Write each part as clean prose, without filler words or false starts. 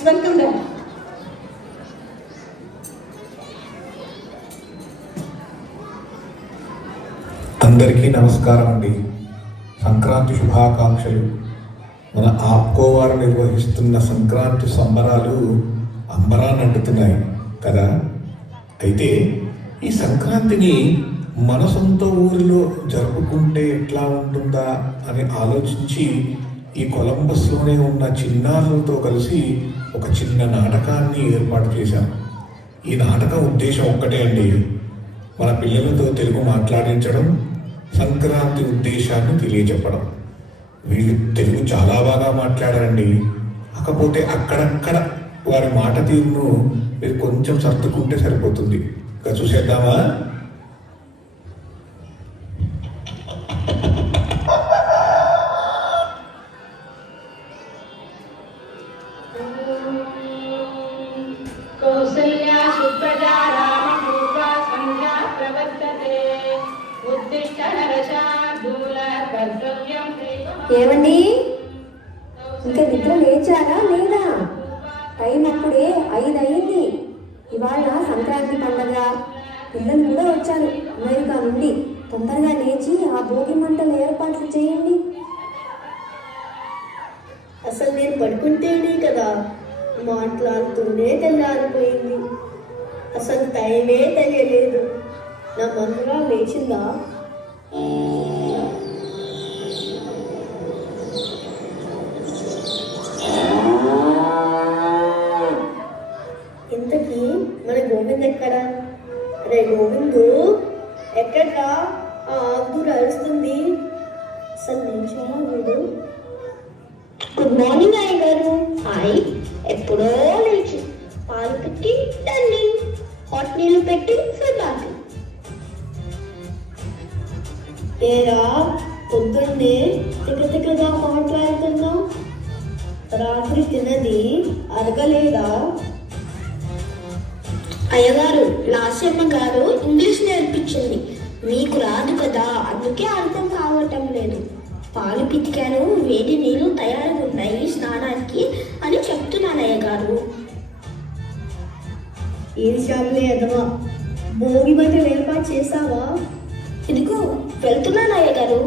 Let's welcome them. అందరికీ నమస్కారం అండి. సంక్రాంతి శుభాకాంక్షలు. మన ఆప్కో వారు నిర్వహిస్తున్న సంక్రాంతి సంబరాలు అంబరాన్ని అంటుతున్నాయి కదా. అయితే ఈ సంక్రాంతిని మన సొంత ఊరిలో జరుపుకుంటే ఎట్లా ఉంటుందా అని ఆలోచించి ఈ కొలంబస్లోనే ఉన్న చిన్నారులతో కలిసి ఒక చిన్న నాటకాన్ని ఏర్పాటు చేశాను. ఈ నాటకం ఉద్దేశం ఒక్కటే అండి, మన పిల్లలతో తెలుగు మాట్లాడించడం, సంక్రాంతి ఉద్దేశాన్ని తెలియజెప్పడం. వీళ్ళు తెలుగు చాలా బాగా మాట్లాడారండి. కాకపోతే అక్కడక్కడ వారి మాట తీరును మీరు కొంచెం సర్దుకుంటే సరిపోతుంది. ఇంకా చూసేద్దామా? ఏమండి, ఇంకా నిద్ర లేచారా లేదా? టైం అప్పుడే 5 అయింది. ఇవాళ సంక్రాంతి పండుగ. పిల్లలు కూడా వచ్చారు అమెరికా నుండి. తొందరగా లేచి ఆ భోగి మంటలు ఏర్పాట్లు చేయండి. అసలు నేను పడుకుంటేనే కదా మాట్లాడుతూనే తెల్లారిపోయింది. అసలు టైమే తెలియలేదు. నా మనసుగా లేచిందా? ఇంతకీ మన గోవింద్ ఎక్కడా? రే గోవిందు, ఎక్కడా? ఆ ఆకుడు అరుస్తుంది. అసలు లేచావా వీడు? గుడ్ మార్నింగ్ అయ్య గారు. హాయ్. ఎప్పుడో లేచి పాలు పెట్టి టర్నింగ్, హాట్ నీళ్ళు పెట్టి ఫిర్బాకి. ఏరా పొద్దున్నే తికతికగా మాట్లాడుతున్నావు? రాత్రి తినది అరగలేదా? అయ్యగారు, లాస్యమ్మ గారు ఇంగ్లీష్ నేర్పించింది. మీకు రాదు కదా, అందుకే అర్థం కావటం లేదు. పాలు పితికాను, వేడి నీళ్ళు తయారుగా ఉన్నాయి స్నానానికి అని చెప్తున్నాను అయ్యగారు. ఏది శాలే అదవా, భోగి మంటలు ఏర్పాటు చేసావా? ఇదిగో వెళ్తున్నాను అయ్యగారు.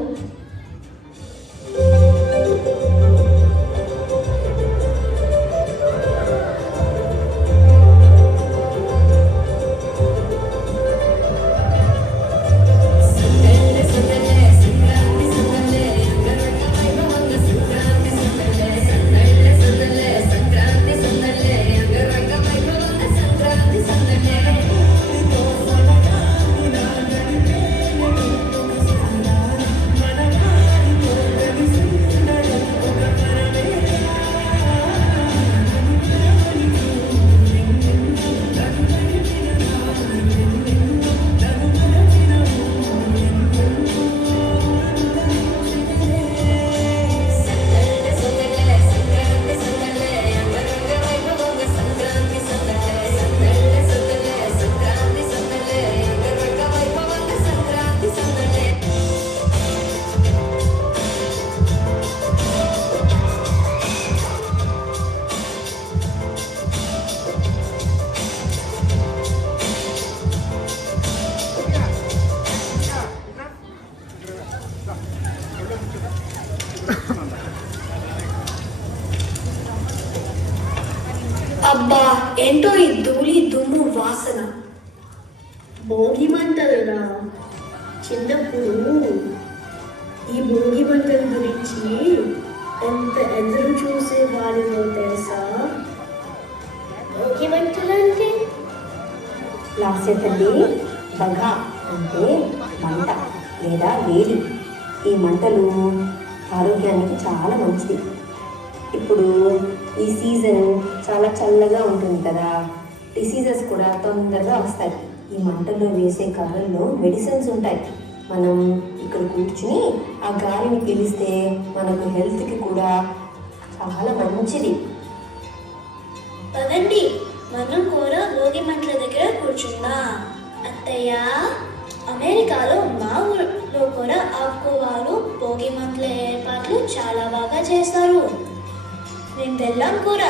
అబ్బా, ఏంటో ఈ ధూళి దుమ్ము వాసన. భోగి మంటలురా. చిన్నప్పుడు ఈ భోగి మంటల గురించి ఎంత ఎదురు చూసేవాళ్ళో తెలుసా? భోగి మంటలు అంటే లాస్య తల్లి, బగ అంటే మంట లేదా వేడి. ఈ మంటలు ఆరోగ్యానికి చాలా మంచిది. ఇప్పుడు ఈ సీజన్ చాలా చల్లగా ఉంటుంది కదా, డిసీజెస్ కూడా తొందరగా వస్తాయి. ఈ మంటల్లో వేసే కర్రల్లో మెడిసిన్స్ ఉంటాయి. మనం ఇక్కడ కూర్చుని ఆ గాలిని పీలిస్తే మనకు హెల్త్కి కూడా చాలా మంచిది. పదండి, మనం కూడా భోగి మంటల దగ్గర కూర్చున్నా. అత్తయ్య, అమెరికాలో మా ఊళ్ళో కూడా ఆప్కో వారు భోగి మంటల ఏర్పాట్లు చాలా బాగా చేస్తారు. మేము వెళ్ళాం కూడా.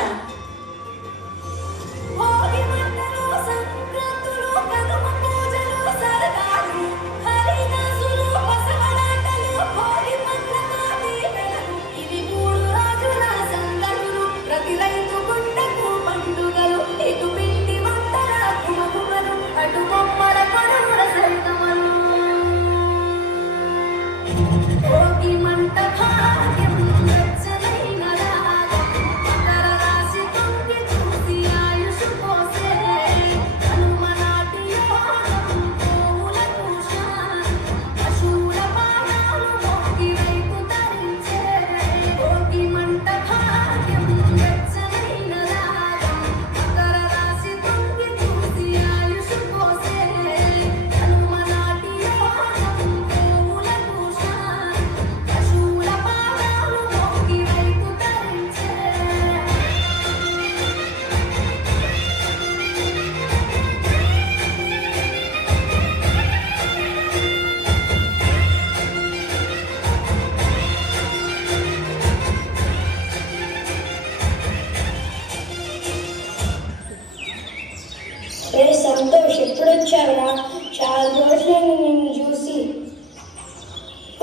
రే సంతోష్, ఎప్పుడు వచ్చావురా? చాలా రోజులైంది నిన్ను చూసి.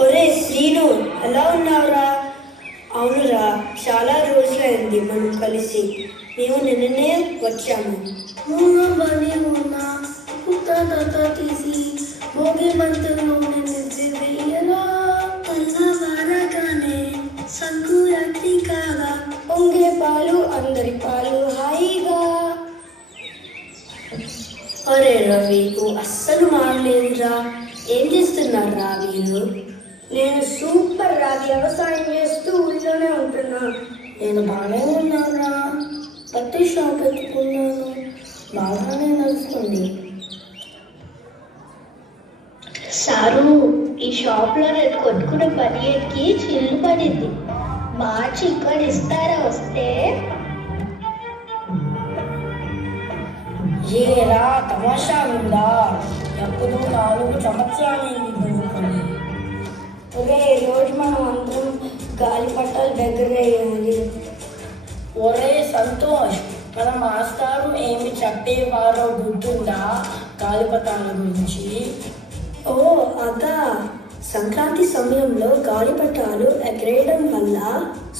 ఒరే శ్రీను, ఎలా ఉన్నావురా? అవునురా, చాలా రోజులైంది మనం కలిసి. మేము నిన్ననే వచ్చాము. బాగానే ఉన్నా. తాత తీసి భోగి మంటల్లో వెయ్యరా. తెల్లవారగానే సంకురాత్రి కాగా పొంగే పాలు అందరి పాలు హాయిగా. అరే రవి, నువ్వు అస్సలు మారలేదురా. ఏం చేస్తున్నారు రా వీరు? నేను సూపర్ రా, వ్యవసాయం చేస్తూ ఊళ్ళోనే ఉంటున్నా. నేను బాగానే ఉన్నారా. పత్తి షాప్ పెట్టుకున్నాను, బాగానే నడుస్తుంది. సారు, ఈ షాప్లో నేను కొట్టుకున్న బనియన్కి చిల్లు పడింది. మార్చి ఇక్కడ ఇస్తారా వస్తే? ఏరా తమాషా ఉందా? ఎప్పుడు 4 సంవత్సరాలైంది చదువుకొని. ఒరే, రోజు మనం అందరం గాలిపటాలు దగ్గర వేయాలి. ఒరే సంతోష్, మన మాస్టారు ఏమి చెప్పేవారో గుర్తుందా గాలిపటాల గురించి? ఓ అదా, సంక్రాంతి సమయంలో గాలిపటాలు ఎగరేయడం వల్ల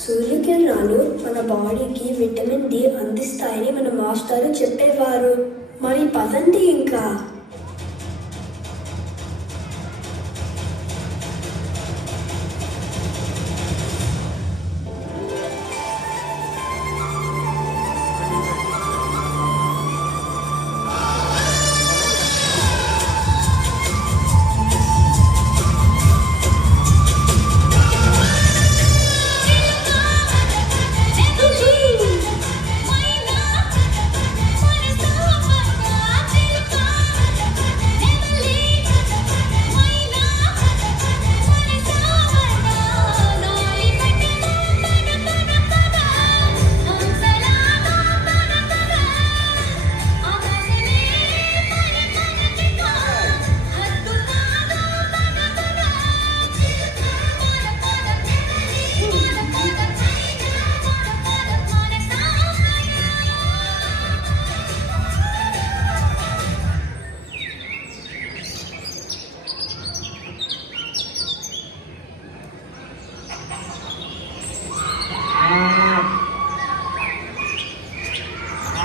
సూర్యకిరణాలు మన బాడీకి విటమిన్ డి అందిస్తాయని మన మాస్టారు చెప్పేవారు. మరి పదండి ఇంకా.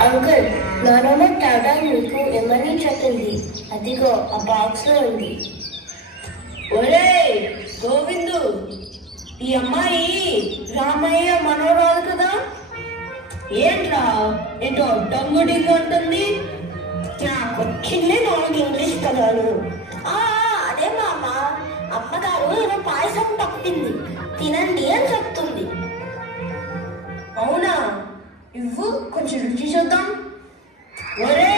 అంకుల్, నానమ్మ టాటా మీకు ఏమని చెప్పింది? అదిగో ఆ బాక్స్లో ఉంది. ఒరే గోవిందు, ఈ అమ్మాయి రామయ్య మనోరాలు కదా? ఏంట్రా ఏంటో డొంగుడింగు అంటుంది? నాకు వచ్చిందే 4 ఇంగ్లీష్ పదాలు. అదే మామ, అమ్మగారు ఏదో పాయసం పట్టింది, తినండి అని చెప్తుంది. అవునా? ఇవ్వు, కొంచెం రుచి చూద్దాం. ఒరే,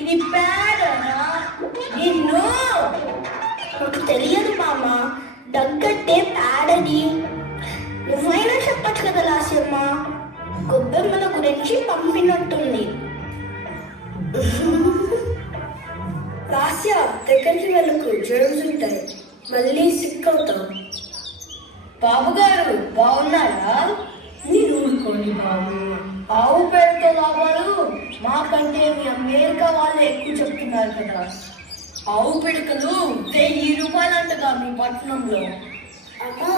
ఇది పేడరా? నిన్ను నాకు తెలియదు మామ, దగ్గట్టే పేడని. నువ్వైనా చెప్పచ్చు కదా లాస్యమ్మ, గొబ్బెమ్మల గురించి పంపినట్టుంది. లాస్య, దగ్గరికి వెళ్ళకు, జర్మ్స్ ఉంటాయి, మళ్ళీ సిక్ అవుతాం. బాబుగారు బాగున్నారా? మీరు ఊరుకోండి బాబు, ఆవు పేరుతో లాభాలు మాకంటే మీ అమెరికా వాళ్ళు ఎక్కువ చెప్తున్నారు కదా. ఆవు పిడకలు 1000 రూపాయలంటగా మీ పట్టణంలో. అమ్మా,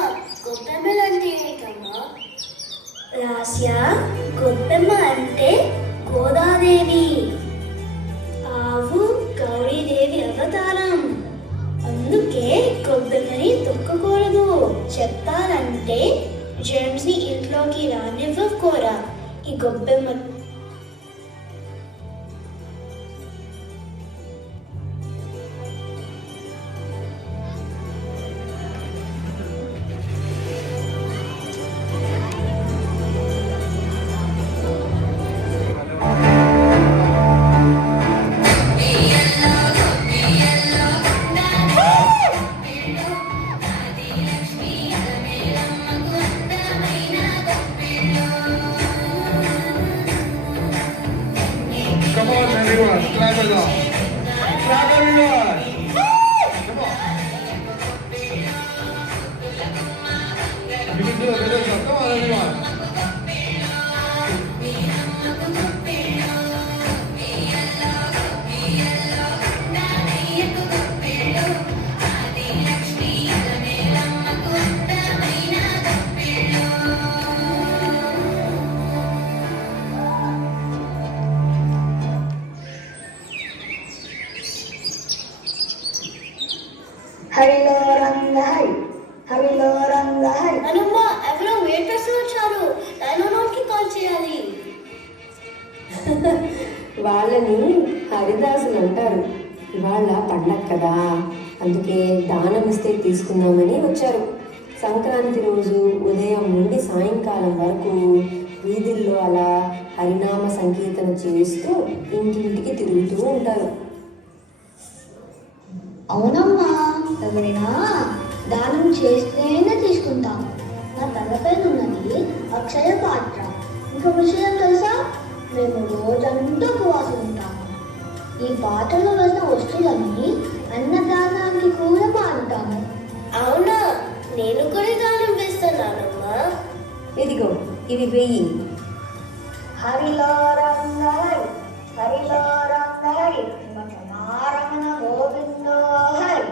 గొబ్బెమ్మలు అంటే ఏంటమ్మా? రాస్య, గొబ్బెమ్మ అంటే గోదాదేవి, ఆవు గౌరీదేవి అవతారం. అందుకే గొబ్బెమ్మని తొక్కకూడదు. చెప్పాలంటే జెర్మ్స్ ని ఇంట్లోకి రానివ్వకూరా. ఈ గొబ్బెమ్మ Come on, everyone, clap along. Clap everyone. Come on. You can do a better job. Come on, everyone. హరిలో రంగాయ్ హరిలో రంగాయ్. అనుమ్మ ఎవరో వెయిటర్స్ వచ్చారు, 909కి కాల్ చేయాలి. వాళ్ళని హరిదాసులు అంటారు. ఇవాళ పండగ కదా, అందుకే దానం ఇస్తే తీసుకుందామని వచ్చారు. సంక్రాంతి రోజు ఉదయం నుండి సాయంకాలం వరకు వీధుల్లో అలా హరినామ సంకీర్తన చేస్తూ ఇంటింటికి తిరుగుతూ ఉంటారు. అవునమ్మా, ఎవరైనా దానం చేస్తేనే తీసుకుంటాం. నా తలపైన ఉన్నది అక్షయ పాత్ర. ఇంకో విషయం తెలుసా, మేము రోజంతా ఉపవాసం ఉంటాము. ఈ పాత్రలో వేసిన వస్తువులని అన్నదానానికి కూడా వాడుతాము. అవునా, నేను కూడా దానం వేస్తున్నానమ్మా. ఇదిగో ఇవి వెయ్యి. హరిలో రంగాయ్ హరిలో రంగాయ్ నారాయణ గోవిందో హరి.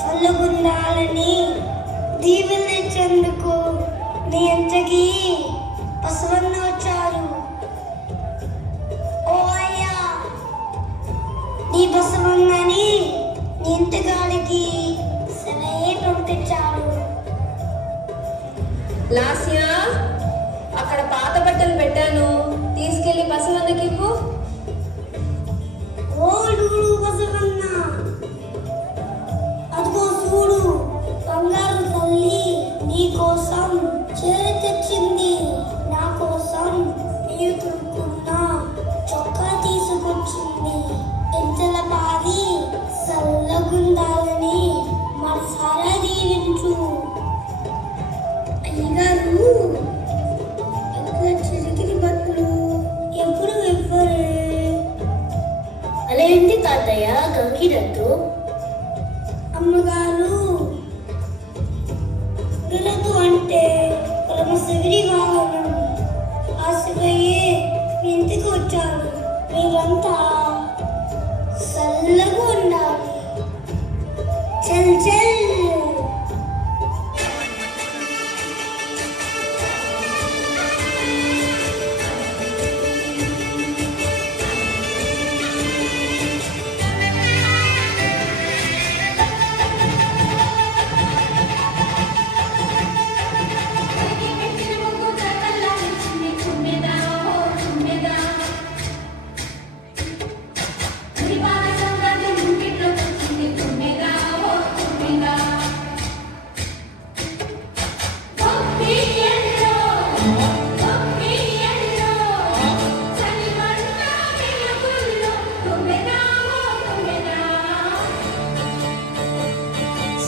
చల్లగుండాలని దీవెనిచ్చేందుకు నీ ఇంటికి పసవన్న వచ్చారు. ఓ అయ్యా, నీ బసవన్నని నీ ఇంటికాడికి సరే పంపించాడు. లాస్య, అక్కడ పాత బట్టలు పెట్టాను, తీసుకెళ్లి బసవన్నకి ఇవ్వు. ఓ డూడు బసవన్న, అదిగో చూడు, బంగారు తల్లి నీ కోసం చీర తెచ్చింది. నా కోసం నీవు కొనుక్కున్న చొక్కా తీసుకొచ్చింది. ఎంతల పాది చల్లగుండాలని మనసారా దీవించు. అయ్యగారు, ఎప్పుడు చిరిగిన బట్టలు ఎప్పుడు ఇవ్వరే? అలా ఏంటి తాతయ్య గంగిరద్దు? అమ్మగారు, వినదు అంటే పరమ శివుడి వాహనం. ఆ శివయ్యే మీ ఇంటికి వచ్చారు. మీరంతా చల్లగా ఉండాలి. చల్ చల్.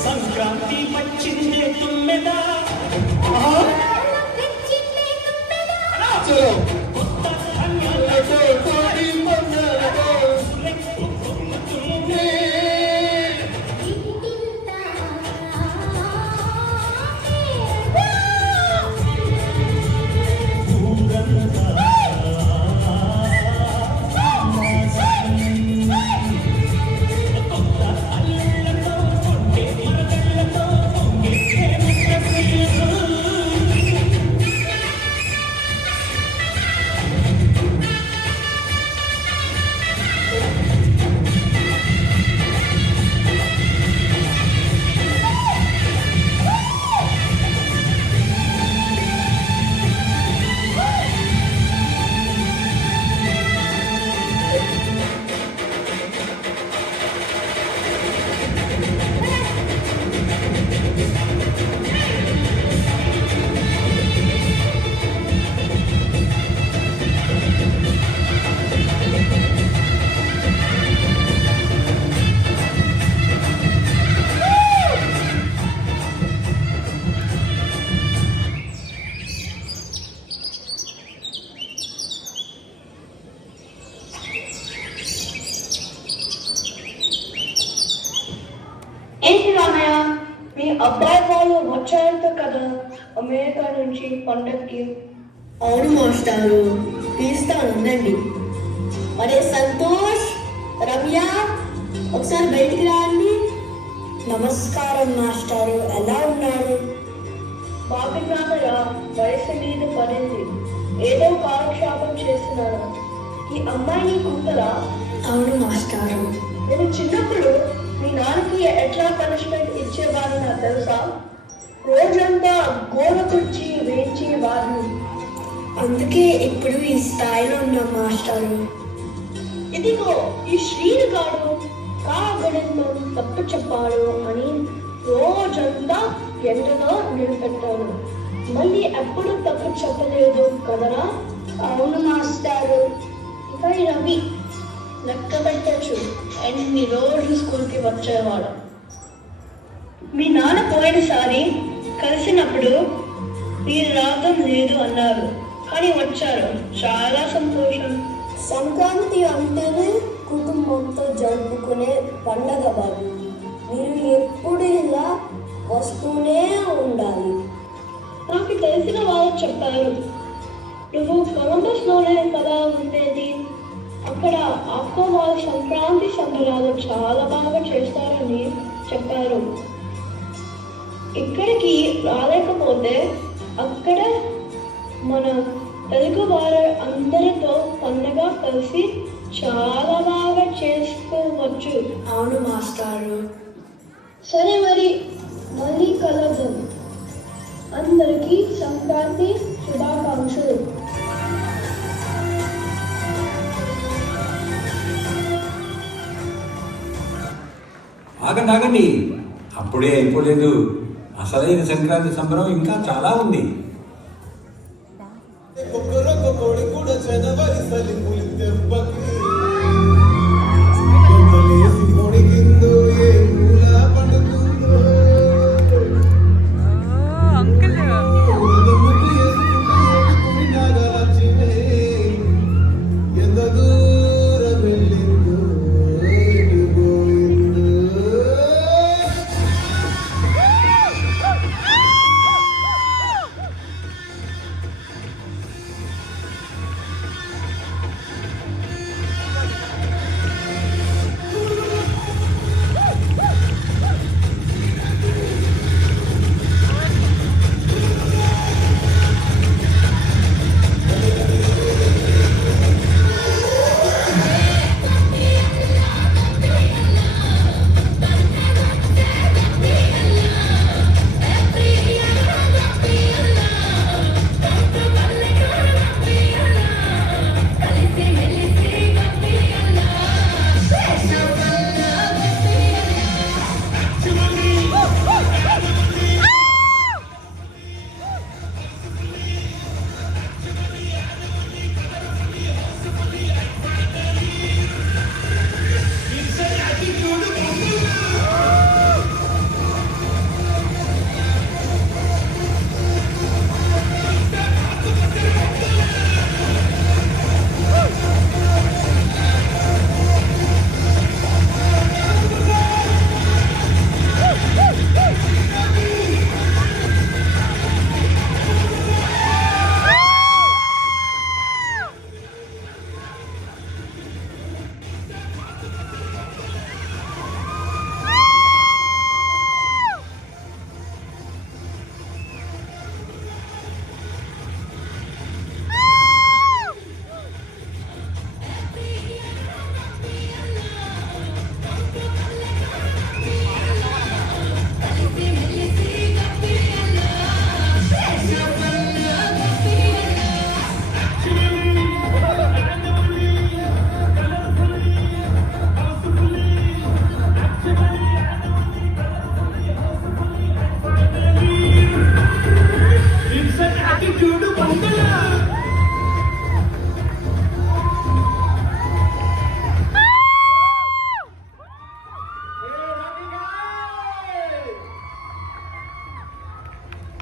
సంక్రాంతి వచ్చిందే తుమ్మెదా, చలో కొత్త ధాన్యాలతో కోడి పందాలతో సులెక్కుతున్నది. ఏంటి రామయ్య, మీ అబ్బాయి వాళ్ళు వచ్చారంట కదా అమెరికా నుంచి పండక్కి? అవును మాస్టారు, తీస్తాను ఉండండి. అరే సంతోష్, రమ్య, ఒకసారి బయటికి రండి. నమస్కారం మాస్టారు, ఎలా ఉన్నారు? బాబీ రామయ్య వయసు మీద పడింది, ఏదో కాలక్షేపం చేస్తున్నాను. ఈ అమ్మాయి నీ కూతురా? అవును మాస్టారు. నేను చిన్నప్పుడు మీ నాన్నకి ఎట్లా పనిష్మెంట్ ఇచ్చేవాడు నాకు తెలుసా? రోజంతా గోడ కుర్చీ వేయించేవాడు. అందుకే ఇప్పుడు ఈ స్థాయిలో ఉన్నాం మాస్టారు. ఇదిగో ఈ శ్రీనుగాడు కాగడంలో తప్పు చెప్పాడు అని రోజంతా ఎండలో నిలబెట్టాను. మళ్ళీ ఎప్పుడు తప్పు చెప్పలేదు కదరా? అవును మాస్టారు. ఇక ఈ రవి లెక్క పెట్టచ్చు, ఎన్ని రోజులు స్కూల్కి వచ్చేవాడు. మీ నాన్న పోయినసారి కలిసినప్పుడు మీరు రావడం లేదు అన్నారు, కానీ వచ్చారు. చాలా సంతోషం. సంక్రాంతి అంటేనే కుటుంబంతో జరుపుకునే పండగ బాబు. మీరు ఎప్పుడు ఇలా వస్తూనే ఉండాలి. నాకు తెలిసిన వాళ్ళు చెప్పారు, నువ్వు కొలంబస్లోనే కదా ఉండేది, అక్కడ అక్క వాళ్ళ సంక్రాంతి సంబరాలు చాలా బాగా చేస్తారని చెప్పారు. ఇక్కడికి రాలేకపోతే అక్కడ మన తెలుగు వారు అందరితో పండుగ కలిసి చాలా బాగా చేసుకోవచ్చు. అవును మాస్టారు. సరే మరి, మళ్ళీ కలుద్దాం. అందరికీ సంక్రాంతి శుభాకాంక్షలు. ఆగండి, అప్పుడే అయిపోలేదు. అసలైన సంక్రాంతి సంబరం ఇంకా చాలా ఉంది.